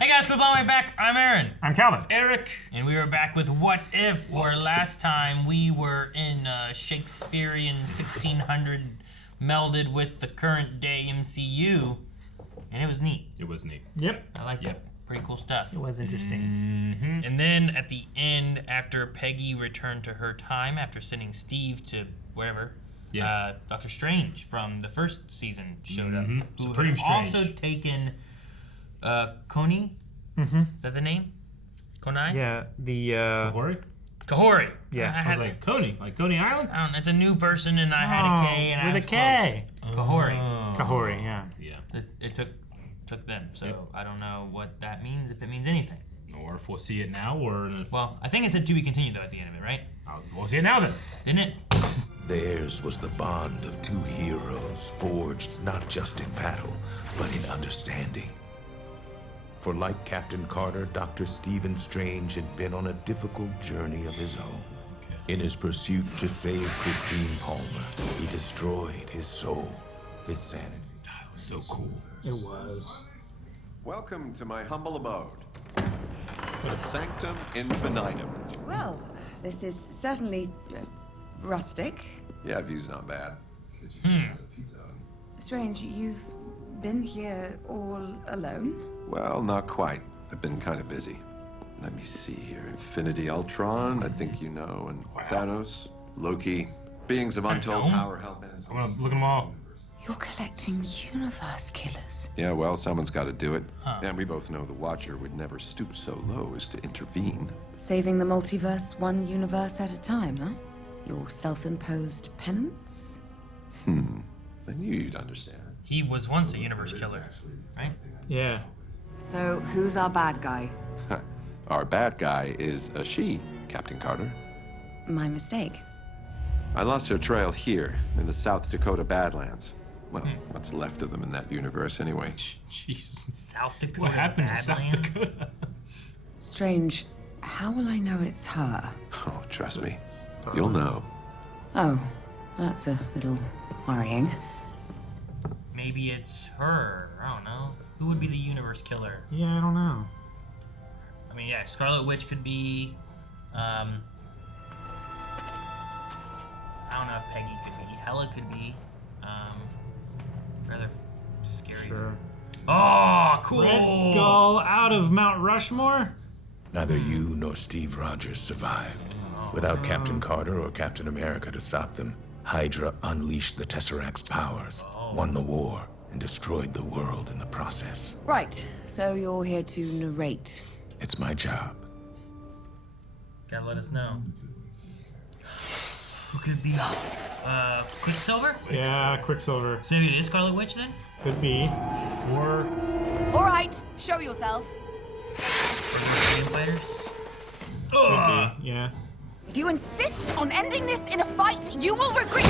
Hey guys, quit blowing my back. I'm Aaron. I'm Calvin. Eric. And we are back with What If, where last time we were in Shakespearean 1600 melded with the current day MCU, and it was neat. It was neat. Yep. I liked it. Pretty cool stuff. It was interesting. Mm-hmm. And then at the end, after Peggy returned to her time, after sending Steve to wherever, Doctor Strange from the first season showed up. Who Supreme had Strange. also taken Coney. Is that the name? Konai? Yeah, the Kahhori? Kahhori. Yeah. I was like, Coney Island? I don't know. It's a new person, and I had a K, and I with was a K. close. Kahhori. Kahhori, yeah. Yeah. It took them, so I don't know what that means, if it means anything. Or if we'll see it now, or in a... Well, I think it said to be continued, though, at the end of it, right? We'll see it now, then. Didn't it? Theirs was the bond of two heroes, forged not just in battle, but in understanding. For like Captain Carter, Dr. Stephen Strange had been on a difficult journey of his own. In his pursuit to save Christine Palmer, he destroyed his soul, his sanity. That was so cool. It was. Welcome to my humble abode, the Sanctum Infinitum. Well, this is certainly rustic. Yeah, view's not bad. Strange, you've been here all alone? Well, not quite. I've been kind of busy. Let me see here. Infinity Ultron, I think you know, and Thanos, Loki, beings of untold power, hellbent. I'm gonna look at them all. You're collecting universe killers. Yeah, well, someone's got to do it. And we both know the Watcher would never stoop so low as to intervene. Saving the multiverse one universe at a time, huh? Your self-imposed penance? I knew you'd understand. He was once a universe killer, right? Yeah. So, who's our bad guy? Our bad guy is a she, Captain Carter. My mistake. I lost her trail here, in the South Dakota Badlands. Well, what's left of them in that universe anyway. Jesus. South Dakota. What happened in South Badlands? Dakota? Strange, how will I know it's her? Oh, trust me. You'll know. Oh, that's a little worrying. Maybe it's her. I don't know. Who would be the universe killer? Yeah, I don't know. I mean, yeah, Scarlet Witch could be. I don't know if Peggy could be. Hela could be. Rather scary. Sure. Oh, cool. Red Skull out of Mount Rushmore? Neither you nor Steve Rogers survived. Without Captain Carter or Captain America to stop them, Hydra unleashed the Tesseract's powers, won the war, and destroyed the world in the process. Right, so you're here to narrate. It's my job. Gotta let us know. Who could it be? Quicksilver? Yeah, Quicksilver. So maybe it is Scarlet Witch then? Could be. Or... All right, show yourself. Or Freedom Fighters? Could be, yeah. If you insist on ending this in a fight, you will regret.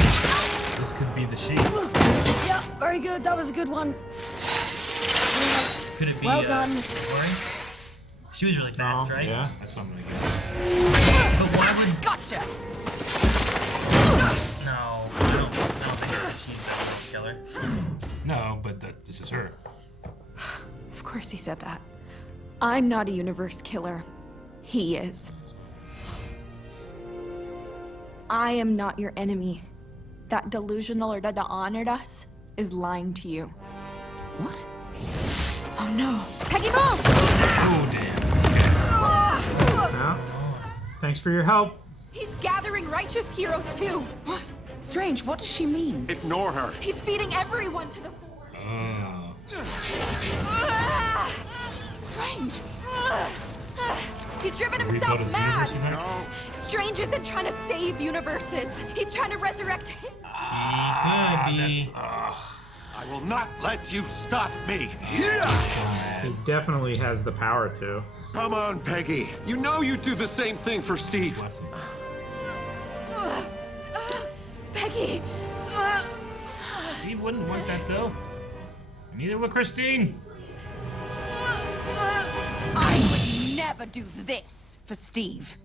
This could be the she. Yeah, very good. That was a good one. Could it be Well done. Kahhori? She was really fast, right? Yeah. That's what I'm gonna guess. But why would... Gotcha. No, I don't think that she's the killer. No, but this is her. Of course he said that. I'm not a universe killer. He is. I am not your enemy. That delusional or that honored us is lying to you. What? Oh no. Peggy, move! Oh, damn. Yeah. Thanks for your help. He's gathering righteous heroes too. What? Strange, what does she mean? Ignore her. He's feeding everyone to the force. Strange. He's driven Rebuild himself his mad. universe, you think? Strange isn't trying to save universes. He's trying to resurrect him. He could be. I will not let you stop me. He definitely has the power to. Come on, Peggy. You know you'd do the same thing for Steve. Bless him. Peggy. Steve wouldn't want that, though. Neither would Christine. I would never do this for Steve.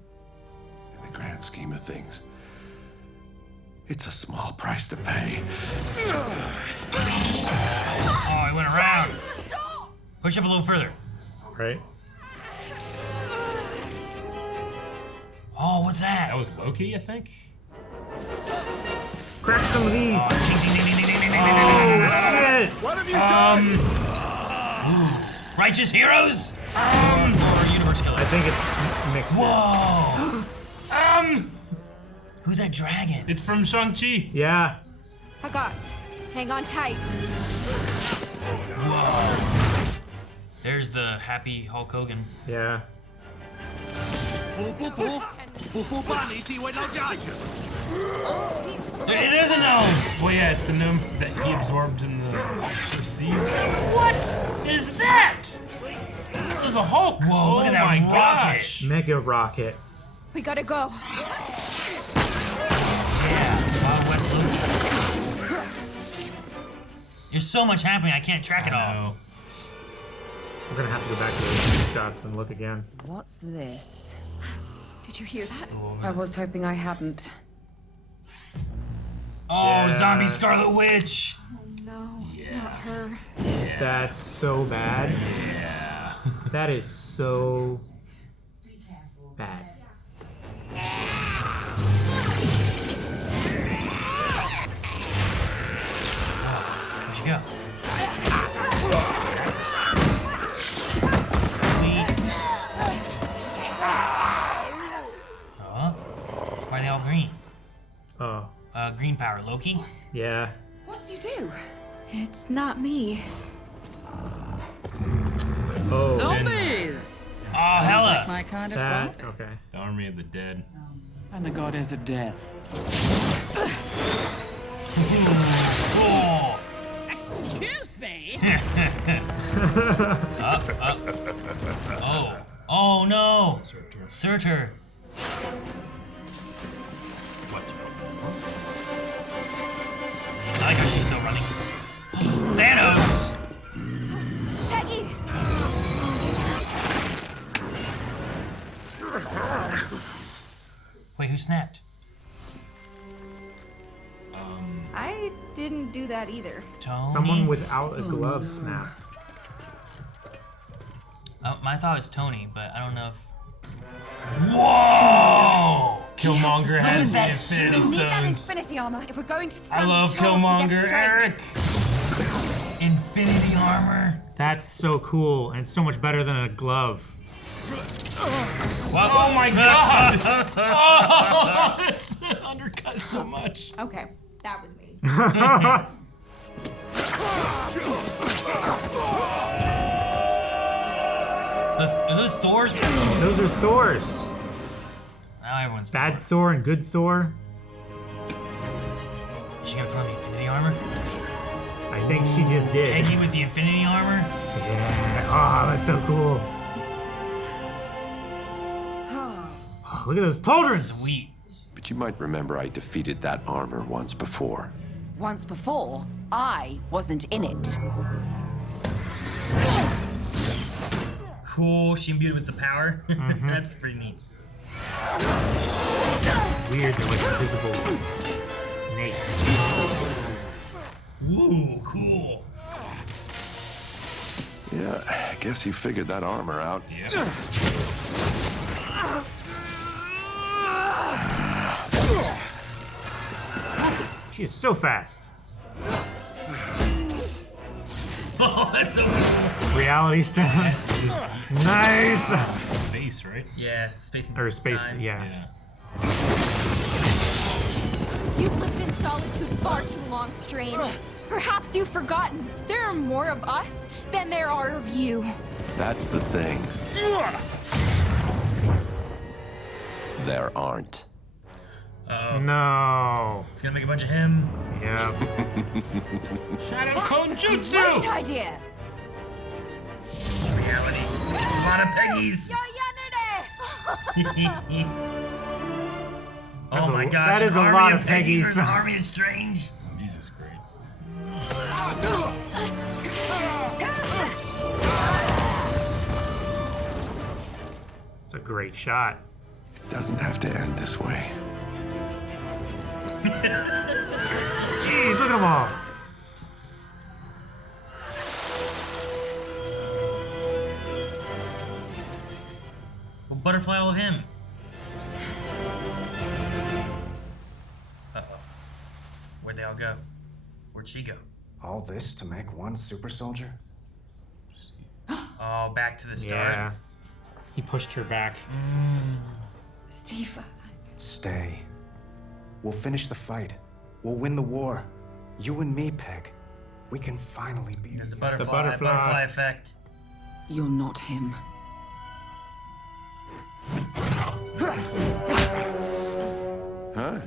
In the grand scheme of things, it's a small price to pay. Oh, he went around. Push up a little further. right? Oh, what's that? That was Loki, I think. Crack some of these. Oh, Shit! What have you done? Righteous heroes? Or universe killer? I think it's mixed. Whoa! Who's that dragon? It's from Shang-Chi. Yeah. I got. Hang on tight. Whoa. There's the happy Hulk Hogan. Yeah. It is a gnome! Well, yeah, it's the gnome that he absorbed in the seas. What is that? There's a Hulk. Whoa, look at that my rocket. gosh. Mega rocket. We gotta go. Yeah, Wild West Loki. There's so much happening, I can't track it all. No. We're gonna have to go back to those shots and look again. What's this? Did you hear that? I was hoping I hadn't. Oh, Yeah. zombie Scarlet Witch! No, not her. That's so bad. Yeah. That is so bad. Where'd you go? Sweet. Oh, why are they all green? Oh. Green power, Loki? Yeah. What did you do? It's not me. Oh. Zombies! Oh, hella! My kind of That. fun. Okay. The army of the dead. And the goddess of death. Oh. Excuse me! Oh. Oh no! Surtur. I like how she's still running. Thanos! Peggy! Wait, who snapped? I didn't do that either. Tony? Someone without a glove snapped. Oh, my thought was Tony, but I don't know if... Whoa! Killmonger has the that Infinity We need that Stones. infinity armor if we're going to stand I love the chance to Killmonger, get straight. Eric. Infinity armor? That's so cool and so much better than a glove. What? Oh my god! Oh, it's undercut so much. Okay, that was me. Are those Thors? Those are Thors. Now everyone's Bad Thor and good Thor. Is she gonna put on the Infinity armor? I think she just did. Peggy with the Infinity armor? Yeah. Oh, that's so cool. Oh, look at those pauldrons. Sweet. But you might remember I defeated that armor once before. Once before, I wasn't in it. Cool, she imbued with the power. That's pretty neat. It's weird, they're like invisible snakes. Woo, cool. Yeah, I guess you figured that armor out. Yeah. She is so fast. Oh, that's so cool. Reality stone. Nice. Space, right? Yeah, space and Or space, time. yeah. You've lived in solitude far too long, Strange. Perhaps you've forgotten there are more of us than there are of you. That's the thing. There aren't. No. It's gonna make a bunch of him. Yeah. Shadow Clone Great Jutsu! idea. Reality. A lot of Peggies. That's Oh my a- gosh. that is an a army lot of Peggies. Peggies. versus an army of Strange. Jesus, great. It's a great shot. It doesn't have to end this way. Jeez, look at them all. butterfly all of him. Uh-oh. Where'd they all go? Where'd she go? All this to make one super soldier? Oh, back to the start. Yeah. He pushed her back. Steve. Stay. We'll finish the fight. We'll win the war. You and me, Peg. We can finally be. There's a butterfly effect. You're not him. Huh?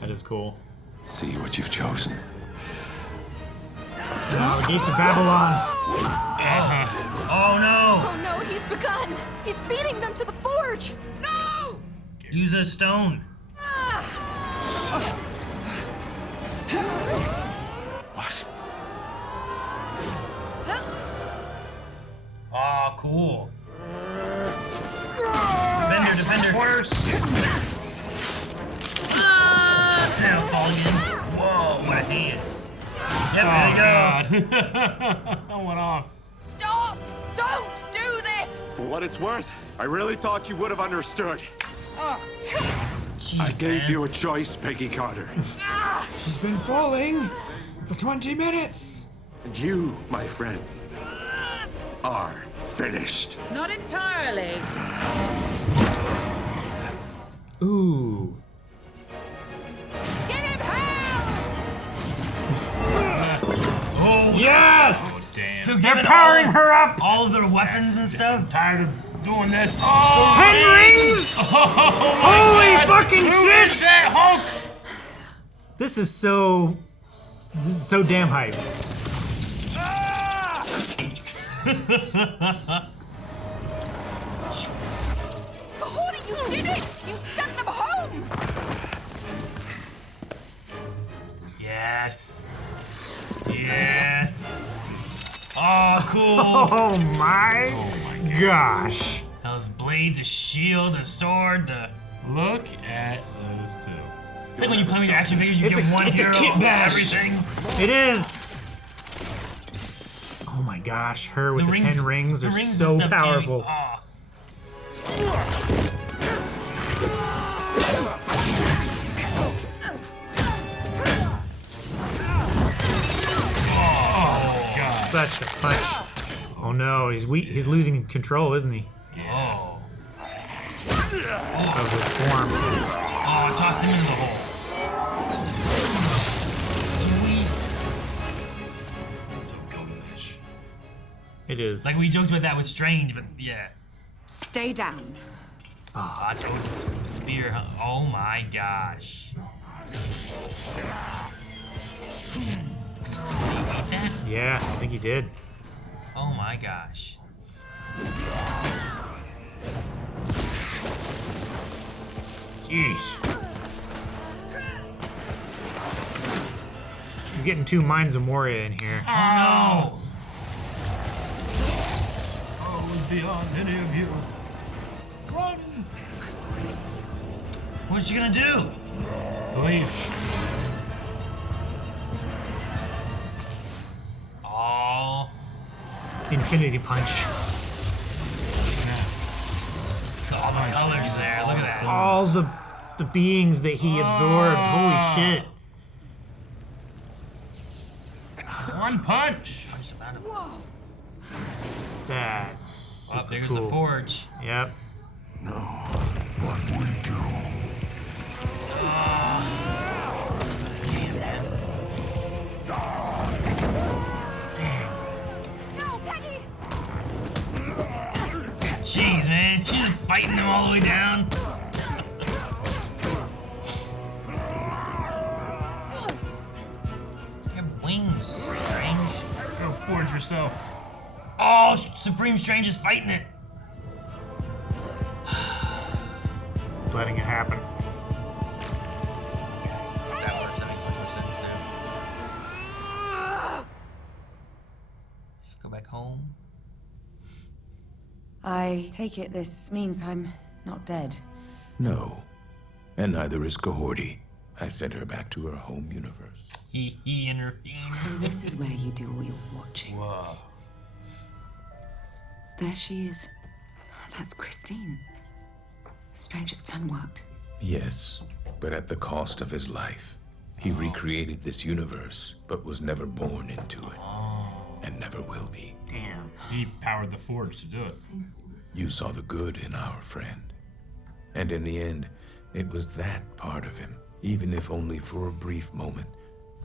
That is cool. See what you've chosen. Oh, Gates of Babylon. Oh no! Oh no, he's begun! He's feeding them to the forge! No! Use a stone. What? Oh, cool. Defender. Worse. Now fall again. Whoa, what a hand. Yep, there you go. I went off. Stop! Don't do this! For what it's worth, I really thought you would have understood. Jeez, I gave man. you a choice, Peggy Carter. She's been falling for 20 minutes. And you, my friend, are finished. Not entirely. Ooh. Give him hell! Oh, Yes! Oh, damn. they're powering her up! All of their weapons and stuff. I'm tired of doing this. Oh, 10 rings! oh my Holy God. fucking Who shit! is that Hulk? This is so damn hype. Kahhori, you did it! You sent them home! Yes. Yes. Oh, cool. Oh my gosh. Those blades, a shield, a sword, the... Look at those two. It's like when you play with your action figures, you It's get a- one it's a hero kit of bash. everything. It is. Oh my gosh, her with the 10 rings are the rings so and stuff powerful. Oh. Such a punch. Oh no, he's weak. He's losing control, isn't he? Oh. Of his form. Oh, toss him into the hole. Sweet. So goldish. It is. Like we joked about that with Strange, but yeah. Stay down. Oh, that's Odin's spear. Huh? Oh my gosh. Did he eat that? Yeah, I think he did. Oh my gosh. Jeez. He's getting 2 Minds of Moria in here. Oh no! Oh, is beyond any of you. Run! What's she gonna do? Believe. Oh. Infinity Punch. Snap. All the colors there. Look at that. All the beings that he absorbed. Holy shit. One punch. Punch them out of it. That's Oh, super there's cool. the forge. Yep. No, what we do. No, Peggy! Jeez, man. She's just fighting them all the way down. You have wings, Strange. Go forge yourself. Oh, Supreme Strange is fighting it. Letting it happen. That works. That makes much more sense, too. Let's go back home. I take it this means I'm not dead. No. And neither is Kahhori. I sent her back to her home universe. He intervened. This is where you do all your watching. Whoa. There she is. That's Christine. Strange's plan worked. Yes, but at the cost of his life. He recreated this universe, but was never born into it. And never will be. Damn. He powered the Forge to do it. You saw the good in our friend. And in the end, it was that part of him, even if only for a brief moment,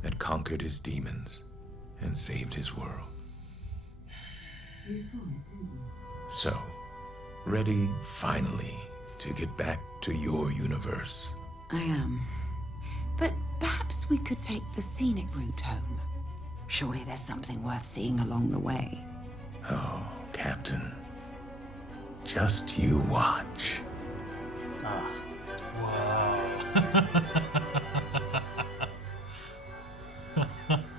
that conquered his demons and saved his world. You saw it, didn't you? So, ready finally to get back to your universe. I am. But perhaps we could take the scenic route home. Surely there's something worth seeing along the way. Oh, Captain. Just you watch.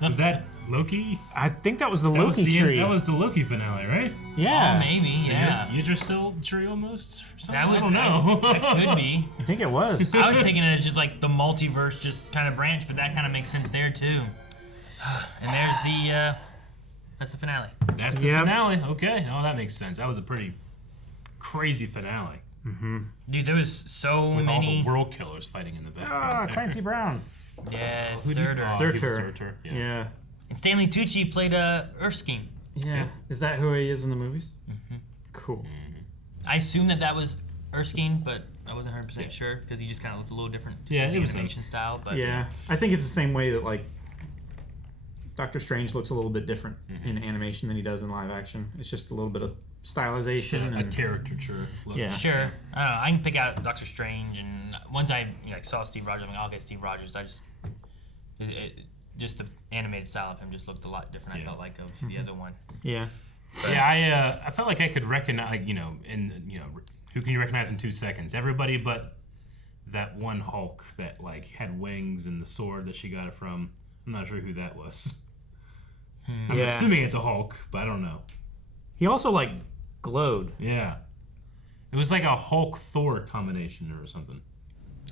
Was that Loki? I think that was the That was Loki the tree. That was the Loki finale, right? Yeah. Oh, maybe, yeah. Yggdrasil tree almost? Or something? That would, I don't know. That could be. I think it was. I was taking it as just like the multiverse just kind of branch, but that kind of makes sense there too. And there's the, that's the finale. That's the finale. Okay. Oh, that makes sense. That was a pretty crazy finale. Dude, there was so With all many. the world killers fighting in the background. Clancy Brown. Yeah, Who did- Surtur. oh, he was Surtur. Surtur, yeah. Yeah. And Stanley Tucci played Erskine. Yeah. Is that who he is in the movies? Cool. I assume that was Erskine, but I wasn't 100% sure because he just kind of looked a little different. Just Yeah, with it the was animation style. But Yeah. I think it's the same way that, like, Doctor Strange looks a little bit different in animation than he does in live action. It's just a little bit of stylization. A and caricature look. Yeah. Sure. I don't know. I can pick out Doctor Strange, and once I saw Steve Rogers, I'm like, I'll get Steve Rogers. Just the animated style of him just looked a lot different. I felt like of the other one. Yeah. Yeah, I felt like I could recognize, who can you recognize in 2 seconds? Everybody but that one Hulk that, like, had wings and the sword that she got it from. I'm not sure who that was. I'm assuming it's a Hulk, but I don't know. He also, like, glowed. Yeah. It was like a Hulk-Thor combination or something.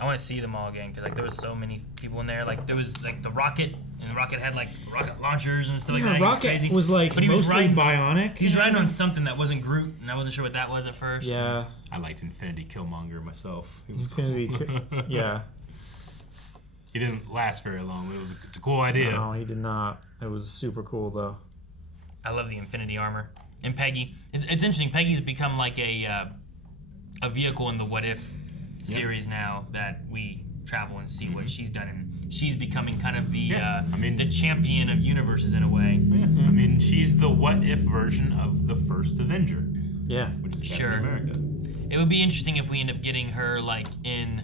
I want to see them all again because like there was so many people in there. Like there was like the Rocket, and the Rocket had like rocket launchers and stuff like that. Rocket crazy. was like But he was mostly riding, bionic. He was riding on something that wasn't Groot, and I wasn't sure what that was at first. Yeah. I liked Infinity Killmonger myself. It was Infinity. Yeah. He didn't last very long. It's a cool idea. No, he did not. It was super cool though. I love the Infinity armor. And Peggy, it's interesting. Peggy's become like a vehicle in the What If series now that we travel and see what she's done, and she's becoming kind of the the champion of universes in a way. Yeah. I mean, she's the What If version of the first Avenger. Yeah. Which is Sure. Captain America. It would be interesting if we end up getting her like in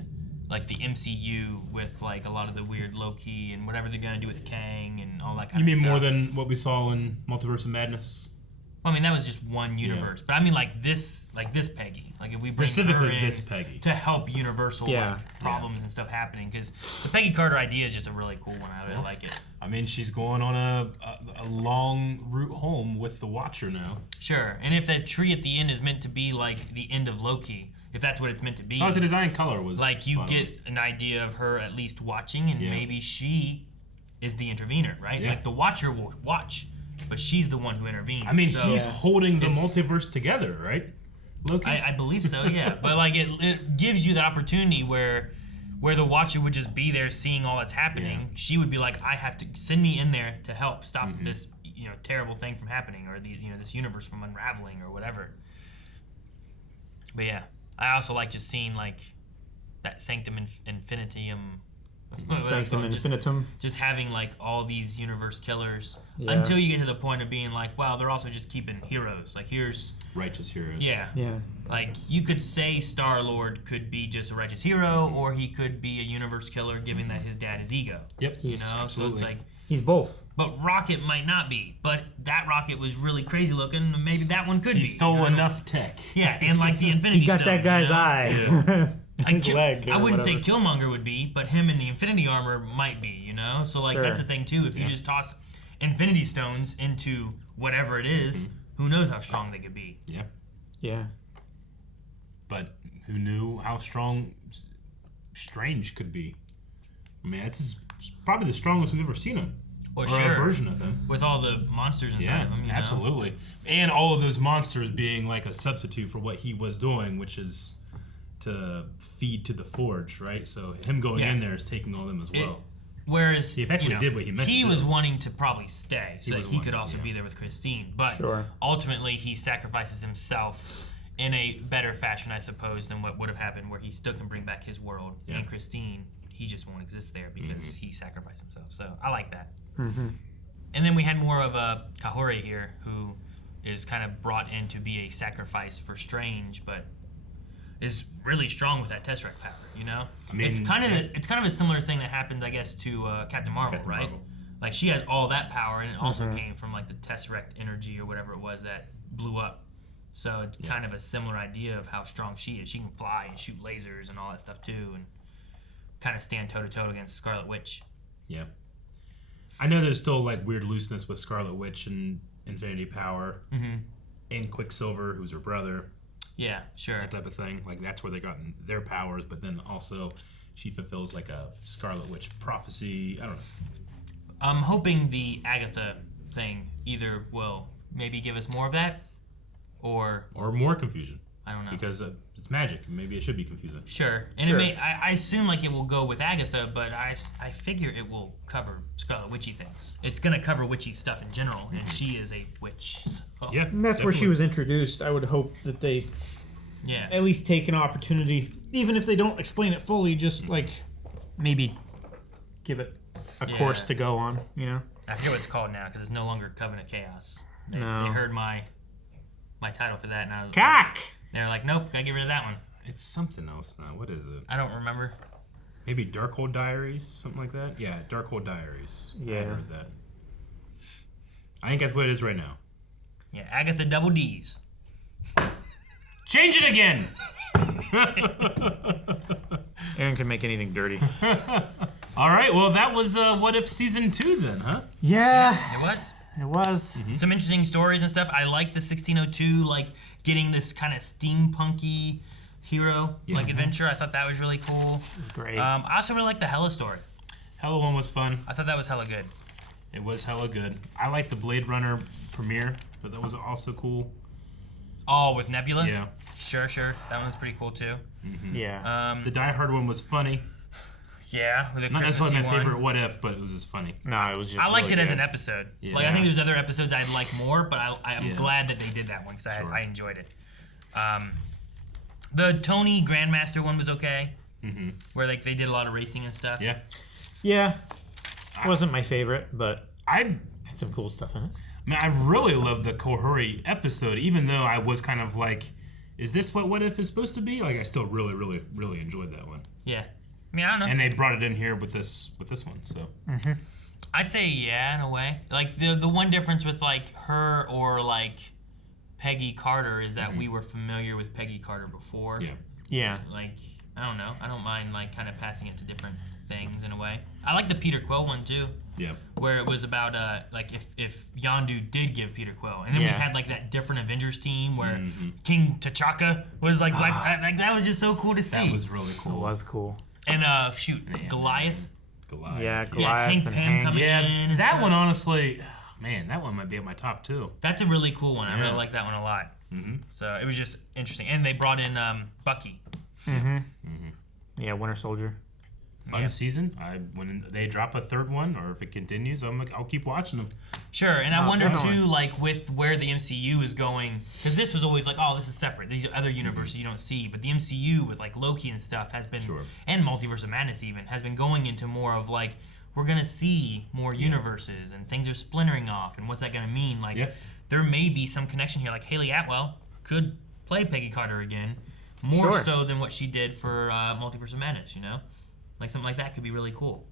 like the MCU with like a lot of the weird Loki and whatever they're gonna do with Kang and all that kind You of stuff. mean more than what we saw in Multiverse of Madness? Well, I mean that was just one universe, but I mean like this Peggy, like if we bring Specifically her in this Peggy. to help Universal like, problems and stuff happening, because the Peggy Carter idea is just a really cool one. I really like it. I mean, she's going on a long route home with the Watcher now. Sure, and if that tree at the end is meant to be like the end of Loki, if that's what it's meant to be, Oh, the design color was like you spot on. get an idea of her at least watching, and maybe she is the intervener, right? Yeah. Like the Watcher will watch, but she's the one who intervenes. I mean, so he's holding the it's- multiverse together, right? Loki. I believe so, yeah. But like it gives you the opportunity where the Watcher would just be there seeing all that's happening. Yeah. She would be like, I have to send me in there to help stop this terrible thing from happening, or this universe from unraveling or whatever. But yeah, I also like just seeing like that Sanctum Infinitum. Sanctum Infinitum. Just having like all these universe killers Yeah. until you get to the point of being like, wow, they're also just keeping heroes. Like here's Righteous heroes. yeah. Yeah. Like you could say Star-Lord could be just a righteous hero, or he could be a universe killer, given that his dad is Ego. Yep. You know, so absolutely. it's like. He's both. But Rocket might not be. But that Rocket was really crazy looking. Maybe that one could be. He stole you know? enough tech. Yeah, and like the Infinity He got that Stones, guy's you know? eye. His leg. I or wouldn't say whatever. Killmonger would be, but him in the Infinity Armor might be, you know? So, like, Sure. that's the thing, too. If you just toss Infinity Stones into whatever it is, who knows how strong they could be. Yeah. Yeah. But who knew how strong Strange could be? I mean, it's probably the strongest we've ever seen him. Or a version of him. With all the monsters inside of him. You absolutely. And all of those monsters being like a substitute for what he was doing, which is to feed to the Forge, right? So him going in there is taking all of them as well. Whereas he effectively did what he meant to do. He was wanting to probably stay so that he could also be there with Christine. But ultimately, he sacrifices himself in a better fashion, I suppose, than what would have happened, where he still can bring back his world. And Christine, he just won't exist there because he sacrificed himself. So I like that. And then we had more of a Kahhori here, who is kind of brought in to be a sacrifice for Strange, but is really strong with that Tesseract power. You know, I mean, it's kind of a similar thing that happened, I guess, to Captain Marvel, right? Marvel. Like she had all that power, and it also came from like the Tesseract energy or whatever it was that blew up. So it's kind of a similar idea of how strong she is. She can fly and shoot lasers and all that stuff too, and kind of stand toe to toe against Scarlet Witch. Yeah. I know there's still like weird looseness with Scarlet Witch and Infinity Power, and Quicksilver, who's her brother. Yeah, sure. That type of thing. Like that's where they got their powers, but then also she fulfills like a Scarlet Witch prophecy. I don't know. I'm hoping the Agatha thing either will maybe give us more of that, or more confusion. I don't know. Because it's magic. Maybe it should be confusing. Sure. And it may. I assume like it will go with Agatha, but I figure it will cover Scarlet Witchy things. It's gonna cover witchy stuff in general, and she is a witch. So. Yeah. And that's where she was introduced. I would hope that they at least take an opportunity, even if they don't explain it fully, just like maybe give it a course to go on, you know? I forget what it's called now, because it's no longer Covenant Chaos. They No. heard my title for that, and I was Cock! They're like, nope, gotta get rid of that one. It's something else now. What is it? I don't remember. Maybe Darkhold Diaries, something like that? Yeah, Darkhold Diaries. Yeah. I heard that. I think that's what it is right now. Yeah, Agatha double D's. Change it again! Aaron can make anything dirty. All right, well, that was What If Season 2 then, huh? Yeah. It was. It was. Some interesting stories and stuff. I like the 1602, like, getting this kind of steampunky hero, like, adventure. I thought that was really cool. It was great. I also really liked the Hela story. Hela one was fun. I thought that was hella good. It was hella good. I liked the Blade Runner premiere, but that was also cool. Oh, with Nebula? Yeah. Sure. That one was pretty cool, too. Yeah. The Die Hard one was funny. Yeah, with a Not necessarily my Christmassy one. favorite What If, but it was just funny. No, it was just I liked really it as good. an episode. Yeah. Like, I think there's other episodes I'd like more, but I'm glad that they did that one, because I enjoyed it. The Tony Grandmaster one was okay, where like they did a lot of racing and stuff. Yeah. Yeah. Wasn't my favorite, but I had some cool stuff in it. Man, I really loved the Kahhori episode, even though I was kind of like, is this what If is supposed to be? Like, I still really, really, really enjoyed that one. Yeah. I mean, I don't know. And they brought it in here with this one, so. I'd say yeah, in a way. Like the one difference with like her or like Peggy Carter is that we were familiar with Peggy Carter before. Yeah. Yeah. Like, I don't know. I don't mind like kind of passing it to different things in a way. I like the Peter Quill one too. Yeah. Where it was about like if Yondu did give Peter Quill, and then we had like that different Avengers team where King T'Chaka was like that was just so cool to see. That was really cool. It was cool. And Goliath. Yeah, Yeah, Goliath Hank and Pym Hank. coming in. And That stuff. one, honestly, man, that one might be at my top too. That's a really cool one. I really like that one a lot. So it was just interesting. And they brought in Bucky. Yeah, Winter Soldier. Fun season. When they drop a third one, or if it continues, I'll keep watching them. Sure, and I wonder definitely. too, like with where the MCU is going, because this was always like, oh, this is separate. These are other universes you don't see, but the MCU with like Loki and stuff has been, and Multiverse of Madness even has been going into more of like we're gonna see more universes and things are splintering off, and what's that gonna mean? Like there may be some connection here. Like Haley Atwell could play Peggy Carter again, more so than what she did for Multiverse of Madness. You know, like something like that could be really cool.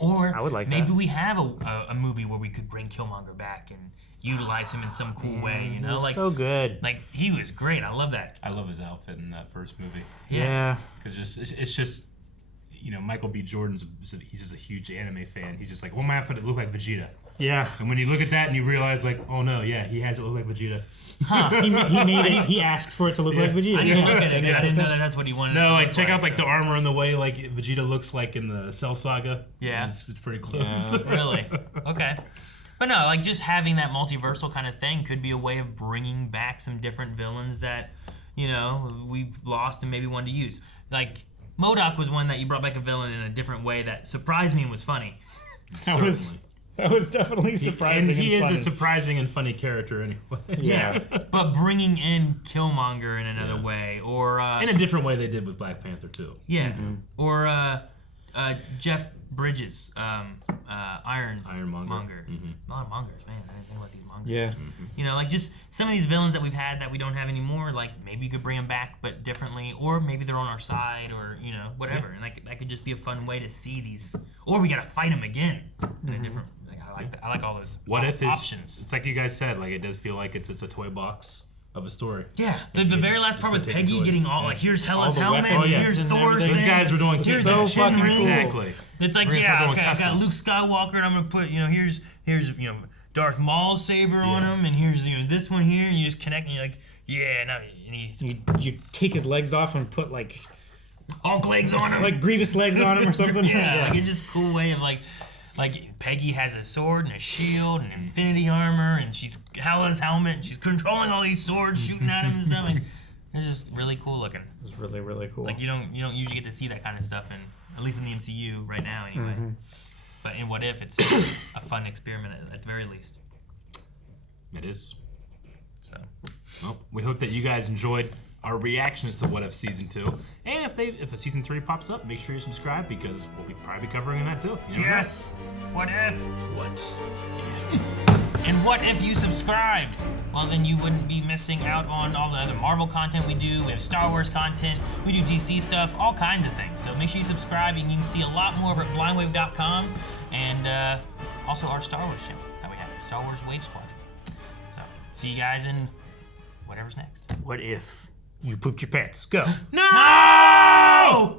Or I would like maybe that. we have a movie where we could bring Killmonger back and utilize him in some cool way, you know? It was Like so good. Like he was great. I love that. I love his outfit in that first movie. Yeah. Because it's just, you know, Michael B. Jordan's, he's just a huge anime fan. He's just like, well, my outfit, it looked like Vegeta. Yeah. And when you look at that and you realize, like, oh no, yeah, he has it look like Vegeta. Huh. he made it. He asked for it to look like Vegeta. I didn't look at it. I didn't know that that's what he wanted. No, like check out like the armor and the way like Vegeta looks like in the Cell Saga. Yeah, it's pretty close. Yeah. Really? Okay. But no, like just having that multiversal kind of thing could be a way of bringing back some different villains that, you know, we've lost and maybe wanted to use. Like MODOK was one that you brought back a villain in a different way that surprised me and was funny. That was definitely surprising. And he is funny. a surprising and funny character anyway. Yeah. But bringing in Killmonger in another way, or in a different way they did with Black Panther too. Yeah. Or Jeff Bridges, Ironmonger. A lot of mongers, man. I didn't think about these mongers. Yeah. You know, like just some of these villains that we've had that we don't have anymore, like maybe you could bring them back but differently, or maybe they're on our side, or, you know, whatever. And like that could just be a fun way to see these. Or we gotta fight them again in a different. I like all those options. It's like you guys said, like it does feel like it's a toy box of a story. Yeah, the very last part with Peggy getting all like, here's Hela's helmet, here's Thor's thing. Those guys were doing here's so the fucking cool. Exactly. It's like, yeah, okay, I got Luke Skywalker, and I'm gonna put, you know, here's you know, Darth Maul's saber on him, and here's, you know, this one here, and you just connect, and you're like, yeah, now you take his legs off and put like Hulk legs on him, like Grievous legs on him or something. Yeah, like it's just a cool way of like Peggy has a sword and a shield and infinity armor, and she's Hela's helmet, and she's controlling all these swords, shooting at him and stuff. Like, it's just really cool looking. It's really, really cool. Like you don't usually get to see that kind of stuff, at least in the MCU right now, anyway. But in What If, it's a fun experiment at the very least. It is. So, well, we hope that you guys enjoyed our reactions to What If Season 2. And if a Season 3 pops up, make sure you subscribe because we'll be probably covering that too. You yes! What if? What if? And what if you subscribed? Well, then you wouldn't be missing out on all the other Marvel content we do. We have Star Wars content. We do DC stuff, all kinds of things. So make sure you subscribe, and you can see a lot more over at blindwave.com, and also our Star Wars channel that we have, Star Wars Wave Squadron. So see you guys in whatever's next. What if you pooped your pants? Go. No!